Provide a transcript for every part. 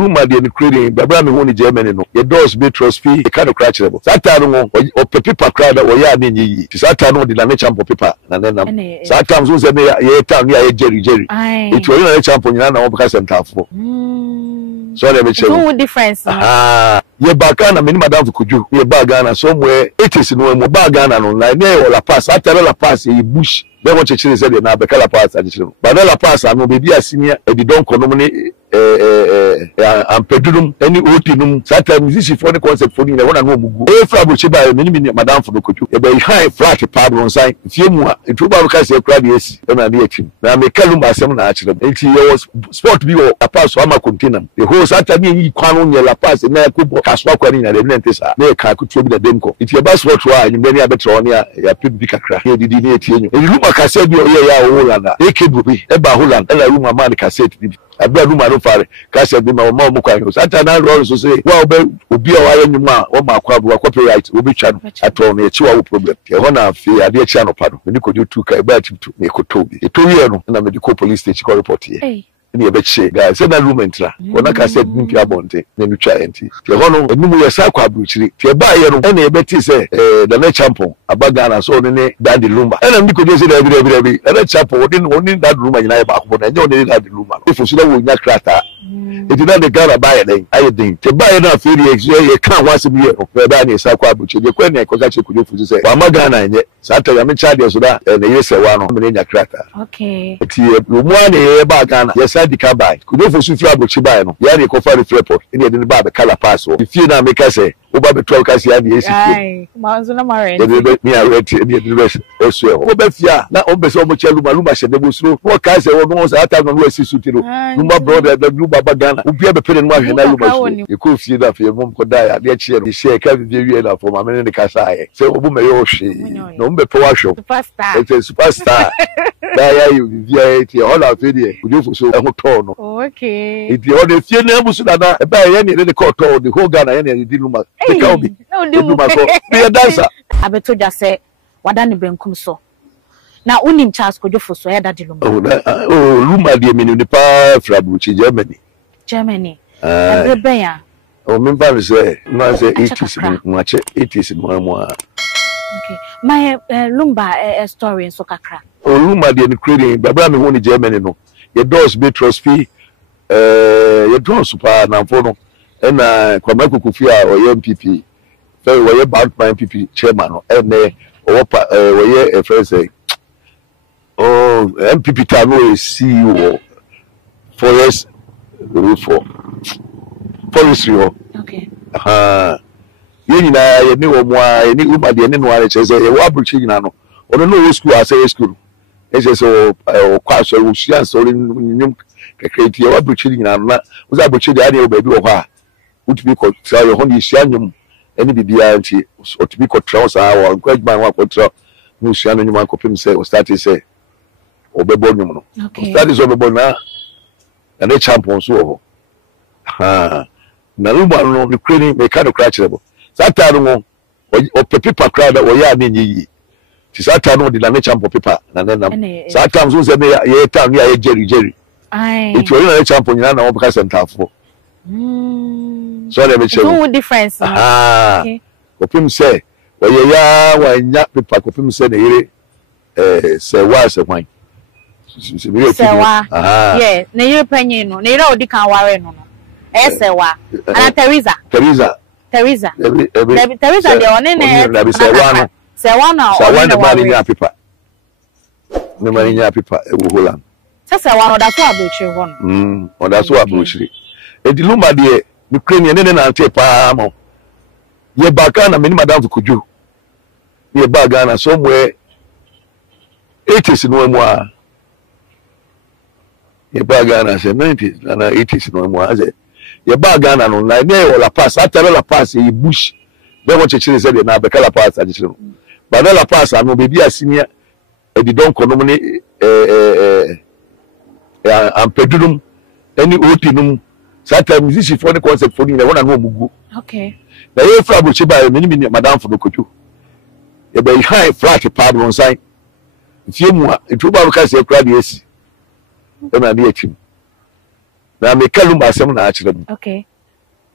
Ruma de creating Babra me woni Germany no. Your doors be trust fee, e kind of crutchable. Satan no o paper crowd o ya na nyi. Satan no de na champo paper na nenam. Satan so say ye town ya jerry. It will na champo nyina na o beka sentafo. So let me tell you. No difference. Ye bagana me ni madam Kuju. Ye bagana somewhere 80s no mo bagana no na ne o la pass. Atare la pass e bush. They want to say they na bekala pass addition. But la pass no be a senior e di don kono ni am pedulum any otinum sometimes this is for the concept for ni na wona no mugu. E fra bo chiba me ni madam for Kuju. E be high flat pablo sign. Fie mu a it ba ka say kra de esi. Na na etim. Na me kalum asem na akire. Enti ye was sport bi o pass o ama container. The whole Saturday ni kwano nye la pass na kubo kaswa kwani na de ntesa. Na e ka kutu bi da demko. Enti e ba sport wa ni me ni abetre oni ya pip bi kakra. E didi ni etie nyu. E cassette bi ya Holland ekebubi eba Holland ela room man cassette bi abia room no fare cassette bi ma mo kwa sata na roll so say wa obi o wa nyuma o ma kwa bu copyright obi twa no ato na echi wa problem e ho na afi ade echi anopa no ni kodu tu ka eba atimtu me kotobi etowie no na medical police station report here ni ebe che guys say na room entra ona cassette bi pia bonte na mi twa enti e ho no enimu ye sa kwa abruchiri ti eba ye no na ebe ti say the next champion abagana so ni Daddy Lumba ena mi ko je say every ena champion oni Daddy Lumba nyina ye ba ko na enye oni Daddy Lumba if so wo nya krata it na the gara buy den aye den ti buy na afiri ye kan wase bi ye no ba na sa kwa abruchiri ye kwa na ko ka che ko fusi say wa magana enye sa ta ya me charge so da na ye se wa no me nya krata okay ti lo mu ana ye ba gana yes di kabai kudo fosu fi abochi bai no ya ni ko fa report ni e de ba be kala pass o fi na make say o ba be 12 kasi ya di esi ai ma zo na mare ni a reti ni de be eso o be fia na o be so mo chelu maluma she de bo suro o ka se wo no sa ata no esi sutiro numba brother da numba ba gana o bia be pele no ahwe na luma so e ko fi da fi mo ko da ya de chi e she ka bi wie na fo ma me ni ka sa ye se o bu me yo hwe no mbe pe wa hwo superstar it's a superstar da ya you vie ti all of it kudo fosu e ho to no okay iti o de fie na ebusu dada e ba ye ni de ko to the whole Ghana ye ni di luma e ka obi no di luma so be dancer abeto ja se wada ne benkum so na unim Charles Kodjofo so ya Daddy Lumba oh luma de menu ni pa frabuchi Germany every ya o me ba say na say 80s mo ache 80s mo okay my Lumba story so kakra o luma de ni creating babra me woni Germany no your doors be trust fee your doors pa na fo no na Kwame Kukufia o MPP fe wo ye bad MPP chairman no na o pa wo ye friend say oh MPP ta no CEO forest for policy okay ye nyina ye ni wo mo a ye ni uma de ni no are che say ye wa bruchi nyina no ono no wo school ase school e say so o kwa so wo sia so nyum kekreti ye wa bruchi nyina no na wo za bruchi de ade o ba bi wo ha utbi ko tra yo ho ni sia nyum eni bibia nti otbi ko tra sa wa kwagban wa ko tra no sia no nyum akopim say o start say obebo nyum no start is obebo na ne champion so ho na Lumba no the creating me kind of crutchable sata no o paper crowd o ya na nyi ti sata no de na champion paper na nenam sata so say ye town ya ye jerry ai it will na champion nyina na o beka sentafo so let me tell you no difference okay opim say o ye ya wa nya paper opim say na yire say wa say kwan sewa yeah na yire panyin no na yire odi kan ware no sewa ana Teresa Teresa de one na sewa na mani nya paper me mani nya paper e wo Holland sewa no da so abochire ho no o da so abochire edi Lumba de Ukraine ne na ante pa mo ye baka na me ni madam Kuju ye ba Ghana somewhere 80s no mo a ye ba Ghana say 90s na 80s no mo a say ye ba Ghana no na ne o la pass atare la pass e bush be mo chechire say na be kala pass a chechire ba na la pass no be bi asinia e di don kono ni am pedulum any otinum sometimes this is for the concept for ni na wona no mugu okay na ye fra bo chiba me ni madam for Kojo ye be high flat pablo sign fie mu a etu ba ka se kra de esi na de achim na me kalum asem na akire mu okay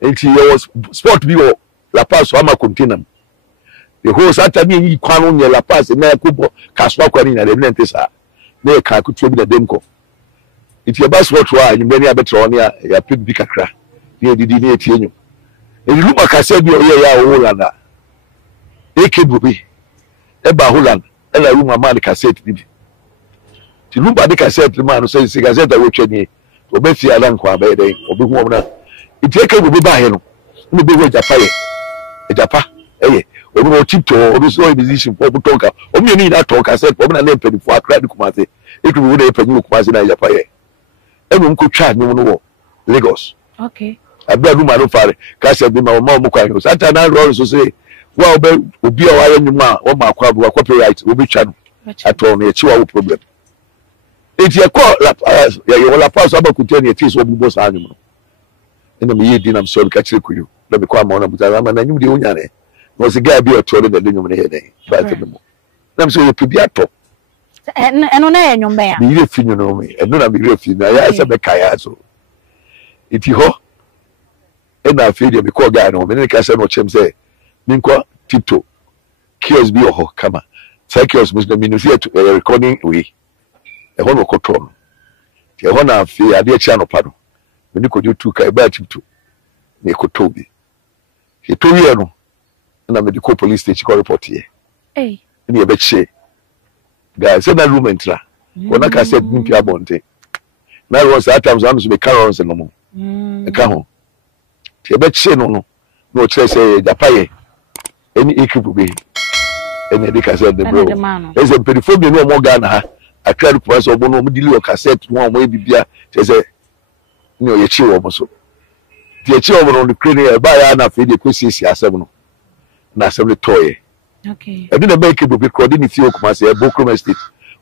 enti there was sport bi o La Paz o ama container the whole Saturday yi kwano nye La Paz na yakubo kaswa kwani na dem nte sa na e ka kutu bi na dem ko enti e ba sport wa anyi ni abetre ne ya pit bi kakra ne edidi ne etie nyu e luba kase bi o ye ya o Holland ekebubi e ba Holland e la room ma de cassette bi ti luba de cassette ma no say cassette a wo twani obe fi ala nkwa ba dey obi hu omna enti ekebubi ba he no no be we japa eye obi no tipto obi so musician for butonka obi ni na to cassette obi na le pedi for akra de kumase ekebubi de pedi kumase na japa ye enu nko twa nyu no wo Lagos okay abia room aro fare cassette bi ma mo kwa yo sata na ro so say wa obi o aye nyuma o ma kwa bu copyright obi twa no ato no e chi wa problem eti e call La Paz abakuta ne eti so obubo sa anyum no ina me yedi na so ka kire kuyu na be kwa ma ona buta ma na nyum de onya ne no se ga bi o to de nyum ne he den ba te mo na so pe bi ato eno na ye nyum be ya bi re fi nyum no me eno na bi re fi na ya se be kaya so eti ho ena fi de be ko ga no me ne ka se no chem se minko tipto kiosk bi oho kama kiosk must be minute recording we e ho no koton e ho na afi ade e chia no pado me ni kojo tu kai ba tipto me koto bi e to wi no na me di ko police station ko report ye ni e be che guys say na room entra ona ka set ni pia bonte na ro sa times am so be carons no mo e ka ho ti e be che no no che say japaye any equipe any de cassette de bro is a perform no mo Ghana ha akra price obo no mo dili o cassette no mo bibia say ni o ye chi wo mo so ti chi wo no crane e ba ya na fe de kwesisi asem no na asem le toye okay e de make equipe recording ni fio kuma say Bokrom State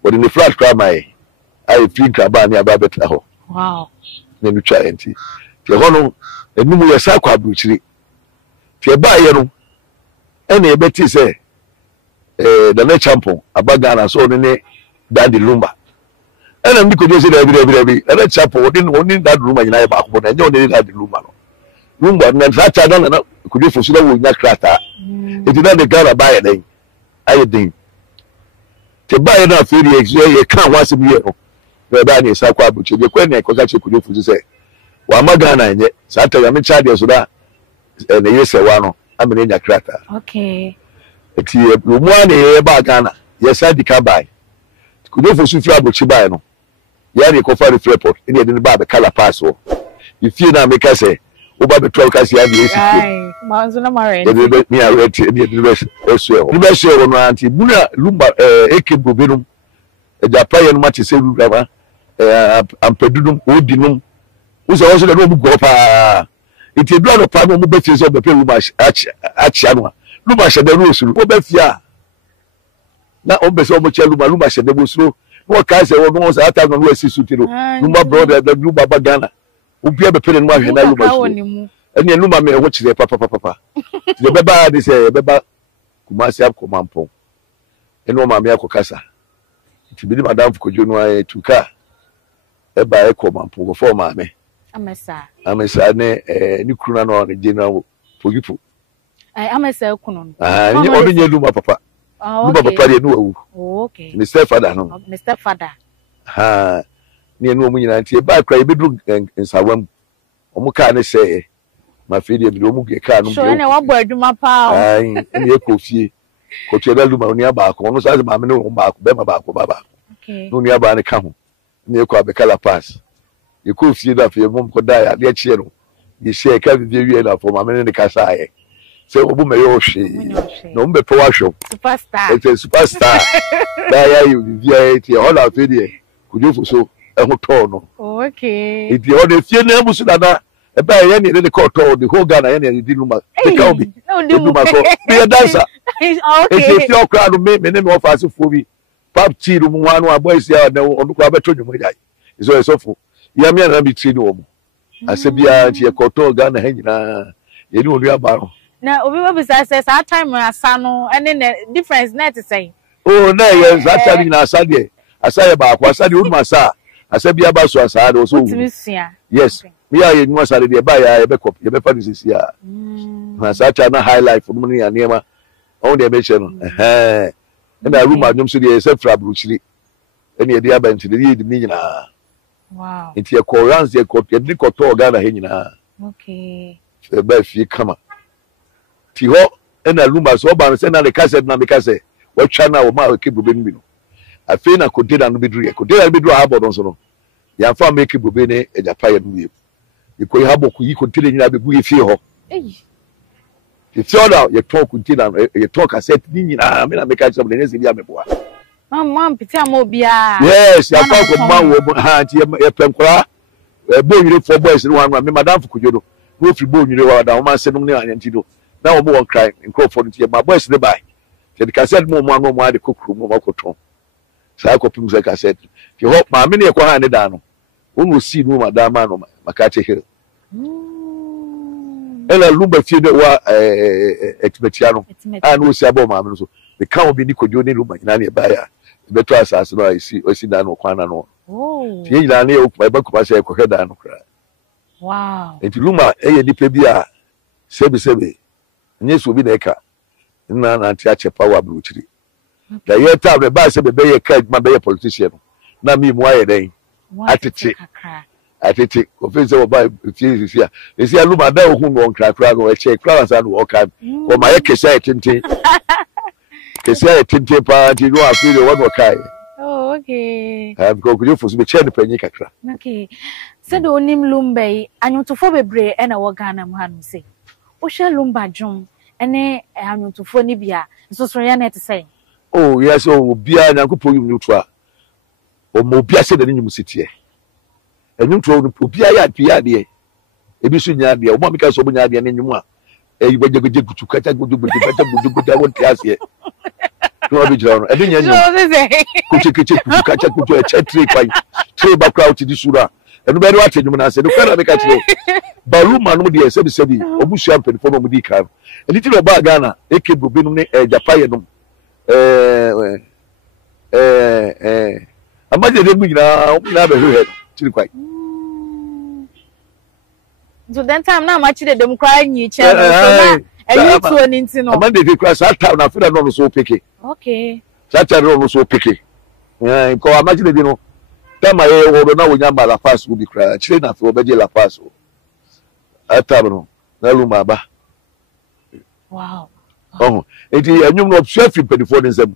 or the flat cry my I feel graba ni aba betra ho wow na nu twa enti ti ho no enum ye sa kwa abruchiri ti e ba ye no ene ebeti se the next champion abagana so ne Daddy Lumba ene mbi ko je se da bi ene champion woni Daddy Lumba nyina ye ba ko na enye woni Daddy Lumba no Lumba na sa cha na ko je fosu da wo nya krata eti na de gara ba ye den aye den te ba ye na feri ye kan wase bi ye no na ba ni sa kwa buchi je kwa ni ko ka che ko je fosu se wa magana enye sa ta ya me cha de so da ene yese wa no amene nya krata okay eti mu ane ye ba Ghana ye sa di ka bai kudo fo su fi abochi bai no ya ni ko fa report ni e de ba be kala pass o ifi na me ka se o ba be to ka se ya di esi ma nzo na mare e de mi a reti e de be eso ni be so no anti buna Lumba ekebo benum e japa ye no ma che se ru ba ampedunum odinum wo se wo so de no bu go pa iti do no pa no mo be fi so be pe Lumba achi anu Lumba shede ru osuru wo be fi a na o be so mo che Lumba shede bo osuru no ka se wo no sa ata no asi sutiro Lumba brother da Lumba ba Ghana o bia be pe no ma hwe na Lumba so eni Lumba me ho chire papa de be ba de se be ba Kumasi akomampon eni o ma me akokasa ti bi madam Kojo no aye tuka e ba akomampon go for ma me amesa ne ni kruna no ne general pogipo amesa kuno ni onu nye Lumba papa Lumba papa de no awu okay Mr Father no Mr Father ni enu omu nyina ntie ba kra ebedu nsawam omuka ne se ma fedi ebido omu ge ka no so ene wa bo aduma pa ai ni ekofie ko tieda Lumba oni aba ko no sa ma me ne ba ko be ma ba ko baba okay no ni aba ne ka ho ni ekwa be kala pass ekofie da fe mom ko da ya de chie no ye share ka bi wie na fo ma me ne ka sa ye se obu me yo hwe no mbe to wa hwe superstar it's a superstar da ya you vie ti all of it kujo so eho to no okay iti o de fie na busu dada e ba ye ne de ko to the whole Ghana ye ne di Lumba e ka obi Lumba ko be dancer okay iti fie okra no me ne me offer fo bi pap chi ru mu anu aboys ya na onu ko abeto dwumo jai iso esofo ya me na bi tri ni wo mu asebia ti e ko to Ghana ha nyina ye ni onu aba no na obi we say sa time asa no ene difference net say oh na ye za time na asa de asa ye ba kwa asa de o ma sa asabi aba so asade o so yes me ya enu asade de ba ya be kop ye be fa disisi ya na sacha na high life no ne ya niema on de be che no na room adwom so de se fra bruchiri ene de aba ntide de ni nyina wow nti e ko runs e ko de ko to Ghana he nyina okay e ba fi kama ti ho ena room so ba se na de cassette na me cassette wa twa na o ma ke bobe nbi no afi na kodeda no beduru kodeda beduru ha bodo so no ya fa make bobe ne ejapa ye no ye iko ha boku yi kodeda nyina be gu ye fi ho the theater ye talk kodeda ye talk cassette ni nyina me na make cassette ne se dia meboa mama piti amobia yes ya fa ko ma wo ha ti ye penkora bo nyire for boys no wan me madam fukujodo no fi bo nyire wa da o ma se no ne anyanti do na o mo won cry nko for nti ma boys ne bai the cassette mo ade kokuru mo makoton sa ko pim sa cassette ke ho ma me ne ko ha ne da no won si no madam no maka che here ela lumba fie de wa etmetiano no si abo ma me so the can obi ni kojo ne lumba nyina ne ba ya beto asase no isi da no kwana no tie nyina ne o ba ko ba se ko heda no kra wow enti lumba nipa bi a sebe nyeso bi na eka na anti ache power bruchiri da ye tab be ba se be ye ka ma be ye politician na mi mu aye den atete office o ba tia esi aluma da ohun no nkrakra no e che kra sa no o ka o ma ye kesa etinte kesa etinte pa ti no afiri wo no kai oh okay ko ku fosu be che ne panyi kakra okay se do onim lumbai anyotofo bebre e na wo Ghana mu hanu se o hwe lumba dwom ene anyotofo ni bia nsoso ya na etese oh yes o bia nyankopon yum nutu a o mo bia se de nyum sitie enyumto no bia ya bia de ebi so nya de o mo meka so bo nya de ne nyum a eyi bogege gutu kacha gudu won tiase no bi jira no e de nya nyum kuchekeche kacha gudu e chetre kwai tre ba crowd di sura enu be wa tenyum na se no kwara meka tire baluma no de sebi obusu ampani fo no mo di kan eni ti no ba Ghana ekebo benum ne japaye no amaje de mu nyina na be hwe tiri kwai so then time na amache de dem kwai nyi che so na eyi tuo ni ntino amaje de kwa sa ta na fira no so peke okay sa ta no so peke ko amaje de no tama ye wo na wo nyamba la pass wo bi kra chire na fe obeje la pass o atabro na luma ba wow oh enti anyum no observe pedifo ne nsam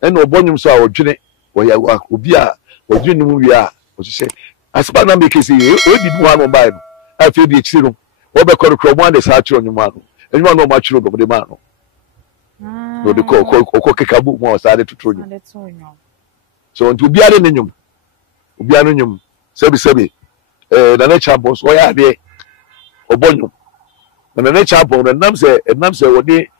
ena obonyum so a odwene wo ya obi a odwene mu wi a o se asba na make say o di du ha no bai no afi bi chiri no wo be kọ kro mo ande sa chiro nyum ano enyum no ma chiro do de ma no no de ko kekabu mo sa de tuturo nyum so nti obi ade ne nyum obi anu nyum sebi na na chambos o ya de obonyum na na chambos na nam se wo de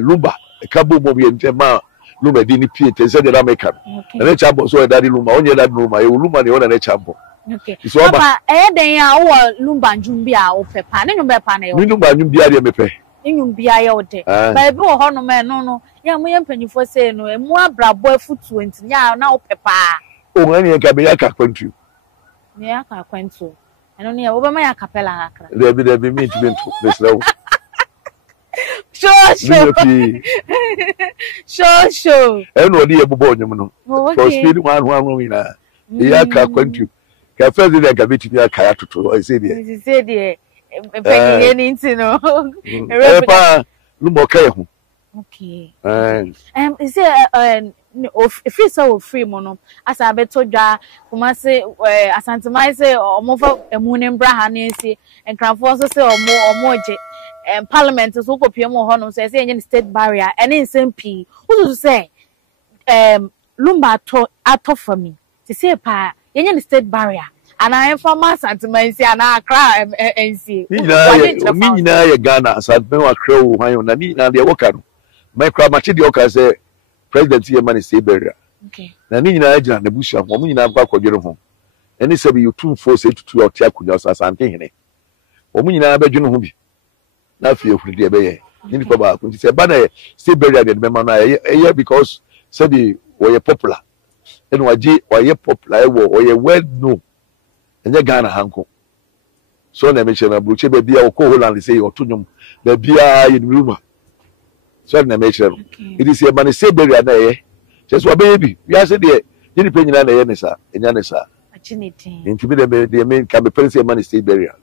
lumba kabo mo bi ntema lumba di ni pie te se de la meka na na chambos o da di lumba onye da lumba e lumba ne o na chambos okay so papa den ya wo lumba njum bia wo pepa ne nyum bepa na yo ni lumba njum bia de mepe nyum bia ye wo de ba bi wo ho no me no ya mo ye mpanyifo se no emu abrabo afutu enti ya na wo pepa o ngani e ka be ya ka kwantu ne ya ka kwantu eno ne ya wo be ma ya kapela akra de bi mi ti bento besrawo Sure. Eno di ebubo nyum no for speed one wina ya ka kwantu ka fezi de gabiti ya ka ya tutu o se de penye ni ntino pa lumbo ka ye ho okay is free so free mono asa beto dwa kuma se asantemai se omofa emune mbra ha na esi enkrafo so se omoje parliament so kopie mo ho no se enye state barrier ene nsempi uzu se lumba ato for me to say pa yenye state barrier and I am from asantemai se ana akra nc mi nyina ye Ghana asantemai akra wo han na ni na de woka no micro machi de woka se president ye mani state barrier okay na ni nyina agina na busia mo nyina akwa kodwere ho ene se be yotum force tutu otia akunya asante hene o mu nyina abedwene ho bi na fi ehuri de be ye ni pa ba ko ti se ba na state barrier de be ma na ye because se be we popular and waji or ye popular or ye well known and ye Ghana hanko. So na mention a buche baby or Holland say or tunum baby in rumor. So na mention it is a man say burial na just what baby. We are said there, you penny na yenesa, and yanesa. Opportunity. Into the main can be present money state burial.